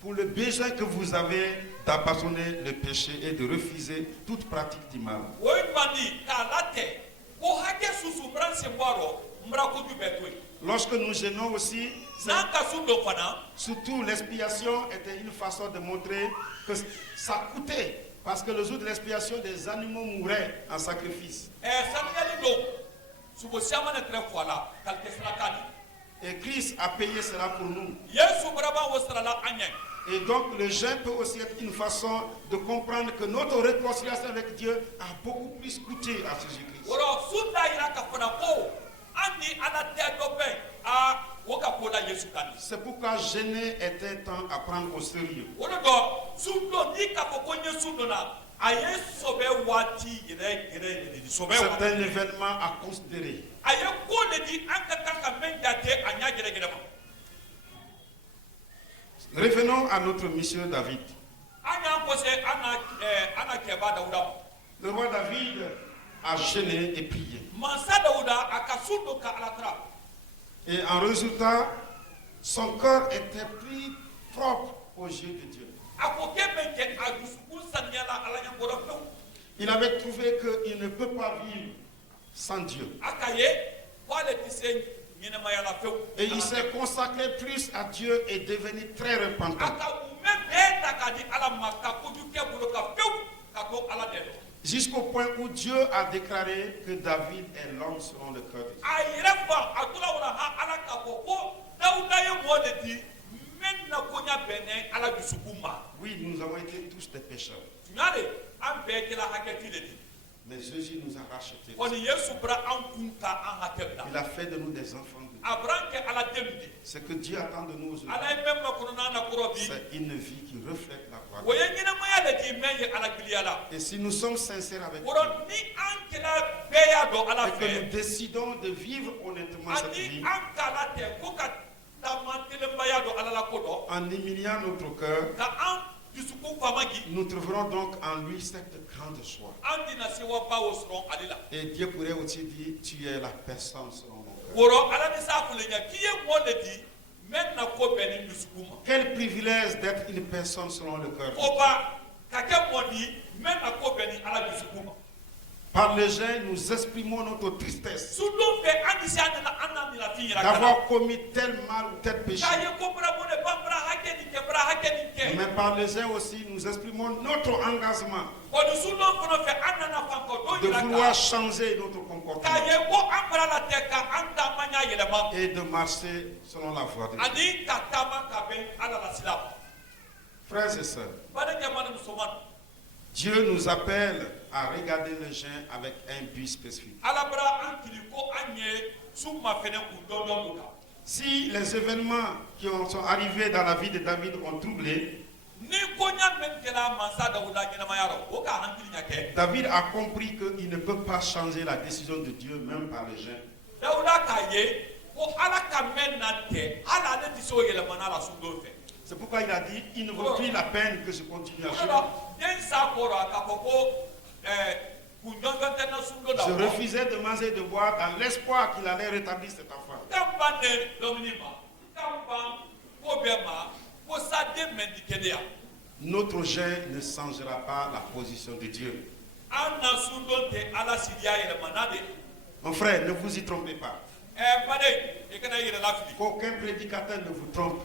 pour le besoin que vous avez d'abandonner le péché et de refuser toute pratique du mal. woy bandi ka late ko hake susu mbran se mbaro mbra ko du betwe Lorsque nous gênons aussi, nanka sundo fana surtout l'expiation était une façon de montrer que ça coûtait. Parce que le jour de l'expiation, des animaux mouraient en sacrifice. saniyali do subo siamane tre fola kalke slakadi Et Christ a payé cela pour nous. yesu braba wasrala anye Et donc le jeûne peut aussi être une façon de comprendre que notre réconciliation avec Dieu a beaucoup plus coûté à Jésus-Christ. woro sunda ira ka fana ko andi ana te do be a woka pola yesu tani C'est pourquoi jeûner est un temps à prendre au sérieux. woro do sundo ni ka ko yesu dona aye sobe wati yere di sobe C'est wati un événement à considérer. aye ko le di anka kanka menjate anya gere ma Revenons à notre monsieur David. anya ko se ana ke ba dauda Le roi David a jeûné et prié. mansa dauda akasundo ka alatra Et en résultat, son cœur était plus propre aux yeux de Dieu. akoke menke adusuku sanyala alanya goro fe Il avait trouvé qu'il ne peut pas vivre sans Dieu. akaye wale tise nyina mayala fe Et il s'est consacré plus à Dieu et devenu très repentant. aka ume beta kadi ala maka kudu ke bulo ka fe ka ko ala de Jusqu'au point où Dieu a déclaré que David est l'homme selon le cœur de Dieu. ayire fa atula wala ha ala ka ko dauda ye mo de di menna konya bene ala dusukuma Oui, nous avons été tous des pécheurs. nyale an be kila haketi de di Mais Jésus nous a rachetés. oni yesu bra an kunta an hakebda Il a fait de nous des enfants de Dieu. abranke ala demdi Ce que Dieu attend de nous aujourd'hui, ala memma kono na korobi c'est une vie qui reflète la gloire de woye nyina maya de di menye ala giliala Dieu. Et si nous sommes sincères avec Dieu, woro ni an kila beya do ala et que fe nous décidons de vivre honnêtement cette ani vie, an kala te ko ka tamantele mbaya do ala la kodo en humiliant notre cœur, ka an dusuku famagi nous trouverons donc en lui cette grande joie. an dina se wa ba wo sron alila Et Dieu pourrait aussi dire, tu es la personne selon mon cœur. woro ala ni sa fulenya kiye mo le di men na ko beni dusukuma Quel privilège d'être une personne selon le cœur. ko ba ka ke mo di men na ko beni ala dusukuma Par le jeûne, nous exprimons notre tristesse sudo fe an disi an na an na fi yira kala d'avoir commis tel mal ou tel péché. ka ye ko bra mo ne bambra hakeni ke bra hakeni ke Mais par le jeûne aussi, nous exprimons notre engagement ko du sudo kono fe an na fanko do de yira vouloir ka changer notre ka comportement ye ko an bra la te ka an ta manya yelema et de marcher selon la voie de Dieu. ani ka tama ka ben ala la silam Frères et sœurs, bana jamana musoman Dieu nous appelle à regarder le jeûne avec un but spécifique. ala bra an kili ko anye summa fene ku do do ka Si les événements qui sont arrivés dans la vie de David ont troublé, ni ko nya men kela mansa da wula nyina mayaro o ka hankili nya ke David a compris qu'il ne peut pas changer la décision de Dieu même par le jeûne. da wula ka ye ko ala ka men na te ala ne ti so yele manala sundo fe C'est pourquoi il a dit, il ne vaut plus la peine que je continue à jeûner. wala den sa ko ra ka ko ku ndonga tena sundo da Je refusais de manger et de boire dans l'espoir qu'il allait rétablir cet enfant. kambane dominima kamba ko bema ko sa de men di kedia Notre jeûne ne changera pas la position de Dieu. anna sundo te ala sidia yele manade Mon frère, ne vous y trompez pas. bade e kana yele la fili Qu'aucun prédicateur ne vous trompe.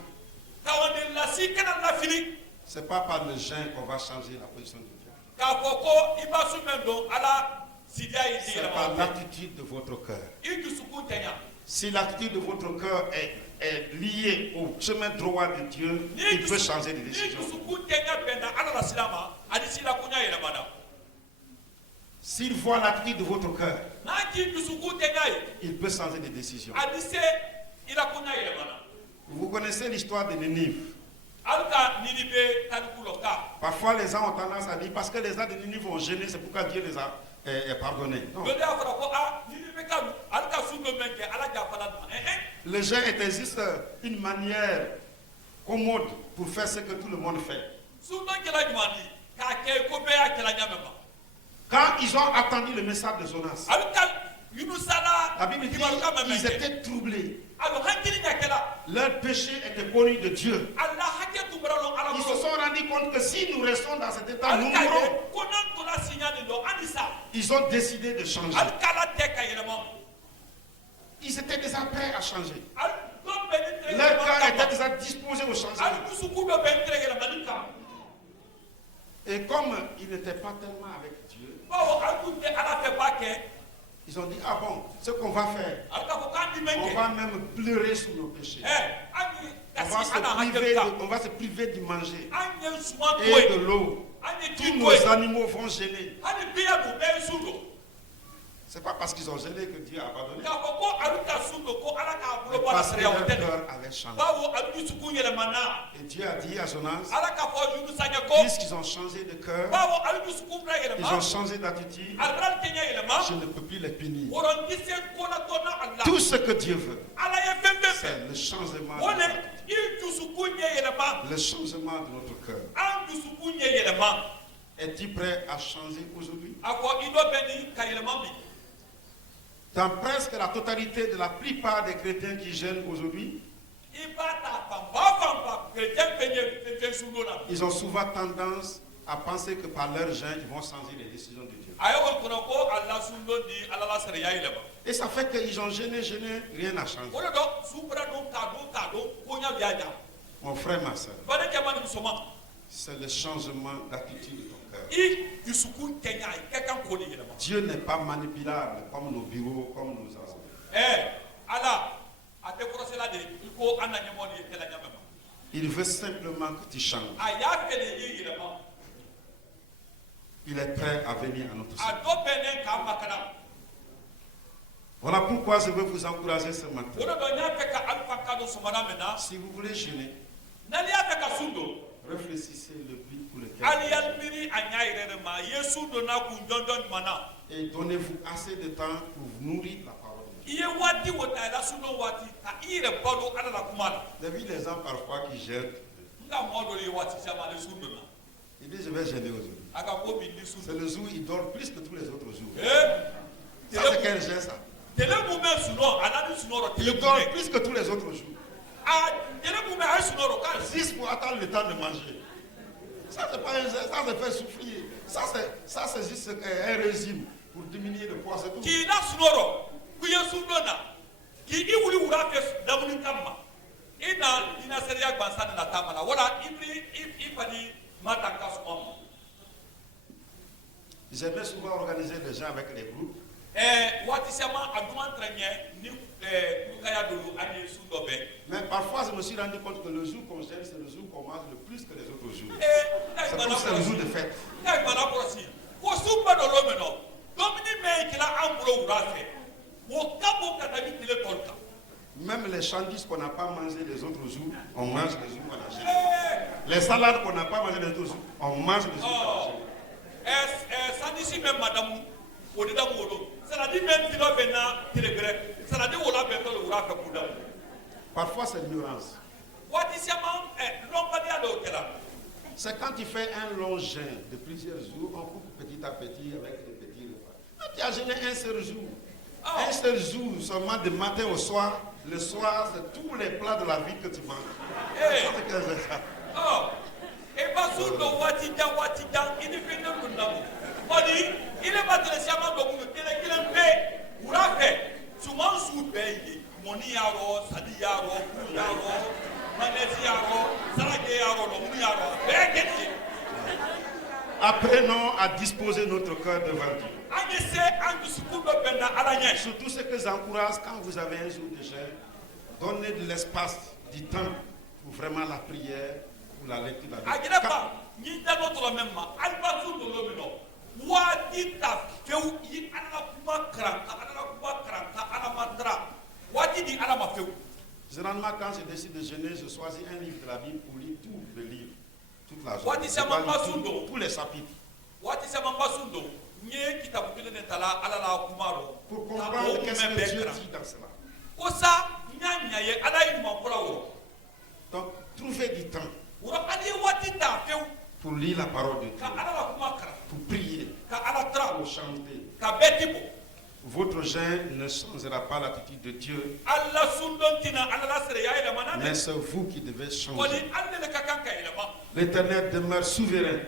kawande la si kana la fili Ce n'est pas par le jeûne qu'on va changer la position de Dieu. ka ko ibasu mendo ala sidia yi C'est yele par manade l'attitude de votre cœur. idu suku tenya Si l'attitude de votre cœur est liée au chemin droit de Dieu, il peut changer de décision. S'il voit l'attitude de votre cœur, il peut changer de décision. Vous connaissez l'histoire de Ninive. Parfois, les gens ont tendance à dire parce que les gens de Ninive ont gêné, c'est pourquoi Dieu les a pardonnés. Non. Le jeûne était juste une manière commode pour faire ce que tout le monde fait. Quand ils ont attendu le message de Jonas, la Bible dit qu'ils étaient troublés. Leur péché était connu de Dieu. Ils se sont rendus compte que si nous restons dans cet état, nous mourrons. Ils ont décidé de changer. Ils étaient déjà prêts à changer. Leur cœur était déjà disposé au changement. Et comme ils n'étaient pas tellement avec Dieu, ils ont dit, ah bon, ce qu'on va faire, on va même pleurer sur nos péchés. On va se priver du manger et de l'eau. Tous nos animaux vont gêner. Ce n'est pas parce qu'ils ont gêné que Dieu a abandonné. Parce que leur cœur avait changé. Et Dieu a dit à Jonas, puisqu'ils ont changé de cœur, ils ont changé d'attitude, je ne peux plus les punir. Tout ce que Dieu veut, c'est le changement de le changement de notre cœur. Es-tu prêt à changer aujourd'hui? Dans presque la totalité de la plupart des chrétiens qui gênent aujourd'hui, ils ont souvent tendance à penser que par leur jeûne, ils vont changer les décisions de Dieu. Et ça fait qu'ils ont gêné, rien n'a changé. Mon frère, ma soeur, c'est le changement d'attitude de ton cœur. Dieu n'est pas manipulable comme nos bureaux, comme nos assemblées. Il veut simplement que tu changes. Il est prêt à venir à notre sein. Voilà pourquoi je veux vous encourager ce matin. Si vous voulez jeûner, réfléchissez le but pour lequel. Et donnez-vous assez de temps pour vous nourrir la parole de Dieu. Depuis les gens parfois qui gênent, ils disent je vais gêner aujourd'hui. C'est le jour où ils dorment plus que tous les autres jours. Ça c'est quel gêne ça? Ils dorment plus que tous les autres jours. Juste pour attendre le temps de manger. Ça c'est pas un gêne, ça c'est faire souffrir. Ça c'est juste un régime pour diminuer le poids, c'est tout. J'aimais souvent organiser des gens avec les groupes. Mais parfois je me suis rendu compte que le jour qu'on gêne, c'est le jour qu'on mange le plus que les autres jours. C'est comme c'est le jour de fête. Même les chandis qu'on n'a pas mangé les autres jours, on mange les jours qu'on a gêné. Les salades qu'on n'a pas mangé les autres jours, on mange les jours qu'on a gêné. Parfois c'est l'ignorance. C'est quand tu fais un long jeûne de plusieurs jours, on coupe petit à petit avec des petits repas. Tu as gêné un seul jour. Un seul jour seulement de matin au soir. Le soir, c'est tous les plats de la vie que tu manges. Apprenons à disposer notre cœur devant Dieu. Surtout ce que j'encourage quand vous avez un jour de jeûne, donnez de l'espace, du temps pour vraiment la prière, pour la lecture de la Bible. Généralement, quand je décide de jeûner, je choisis un livre de la Bible pour lire tout le livre, toute la journée. Tous les chapitres. Pour comprendre qu'est-ce que Dieu dit dans cela. Donc, trouvez du temps pour lire la parole de Dieu, pour prier, pour chanter. Votre jeûne ne changera pas l'attitude de Dieu, mais c'est vous qui devez changer. L'Éternel demeure souverain.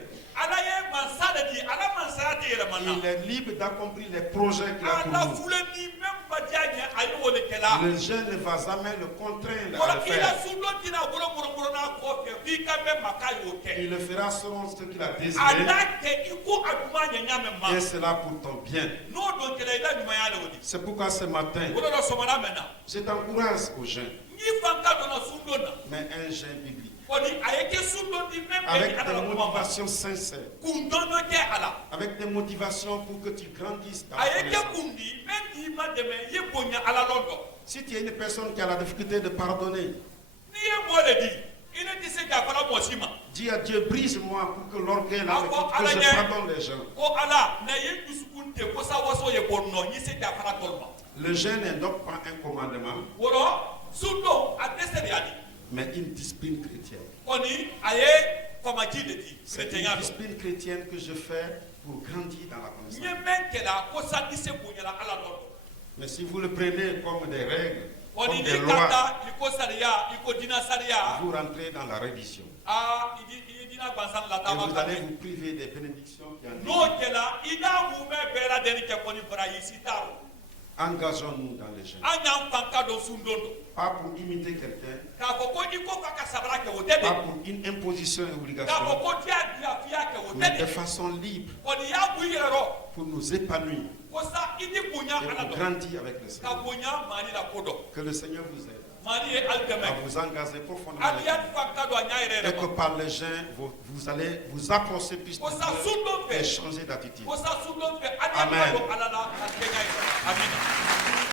mansa de di ala mansa de yɛrɛ mana Il est libre d'accomplir les projets qu'il a pour ala nous. fule ni même ba diya ɲɛ a ye o de kɛla Le jeune ne va jamais le contraindre à wala le i la faire. sundo tina bolo n'a kɔfɛ f'i ka mɛn ma k'a y'o kɛ Il le fera selon ce qu'il a a désiré. n'a kɛ i ko a ɲuman ɲɛ ɲa mɛn ma Et c'est là pour ton bien. n'o don kɛla i la ɲumanya le o di C'est pourquoi ce matin, o de la sɔgɔmada mɛn na je t'encourage aux jeunes, n'i fan ta donna sundo na mais un jeune biblique, kɔni a ye kɛ sundo di même avec bɛɛ ni des ala kuma ma motivations sincères, kun dɔn dɔ kɛ a la avec des motivations pour que tu grandisses dans a la ye kɛ connaissance. kun di même n'i ma dɛmɛ i ye bonya ala lɔn dɔn Si tu es une personne qui a la difficulté de pardonner, n'i ye mɔ de di i ne tɛ se k'a fara mɔgɔ si ma dis à Dieu, brise-moi pour que l'orgueil Ah, me bon, quitte, que je Alain. pardonne les gens. ko ala na ye dusukun tɛ ko sa waso ye bɔ nɔ n'i se k'a fara tɔl ma Le jeûne n'est donc pas un commandement, wɔrɔ sundo a dɛsɛ de y'a di mais une discipline chrétienne. kɔni a ye famaji de di C'est une chrétienya dɔn discipline chrétienne que je fais pour grandir dans la n ye connaissance. mɛn kɛla ko sa i se bonyala ala lɔn dɔn Mais si vous le prenez comme des règles, kɔni comme des n'i ka lois, taa i ko sariya i ko dinɛ sariya vous rentrez dans la reddition. aa i ye dinɛ gansan la Et taama vous kan allez dɛ vous priver des bénédictions qui en n'o découlent. kɛla i n'a mumɛ bɛɛ lajɛlen kɛ kɔni fara i si t'a rɔ Engageons-nous dans les jeûnes. an y'an fan ka dɔn sun don dɔ Pas pour imiter quelqu'un, k'a fɔ ko i ko fa ka sabara kɛ o tɛ pas de pour une imposition et k'a fɔ obligation, ko diya diya f'i y'a kɛ o mais tɛ de de façon libre kɔni y'a bu i yɛrɛ rɔ pour nous épanouir ko sa i ni bonya et ala pour dɔn grandir avec le ka Seigneur. bonya maani la ko dɔn Que le Seigneur vous aide maani ye ali à dɛmɛ vous engager profondément ali avec y'a lui. fan ka dɔn a ɲa yɛrɛ Et yɛrɛ que ma par les jeûnes, vous allez vous approcher plus de ko sa Dieu sun don et fɛ changer d'attitude. ko sa sun don fɛ ali y'a Amen. dɔn ala la ka kɛ ɲa yɛrɛ amina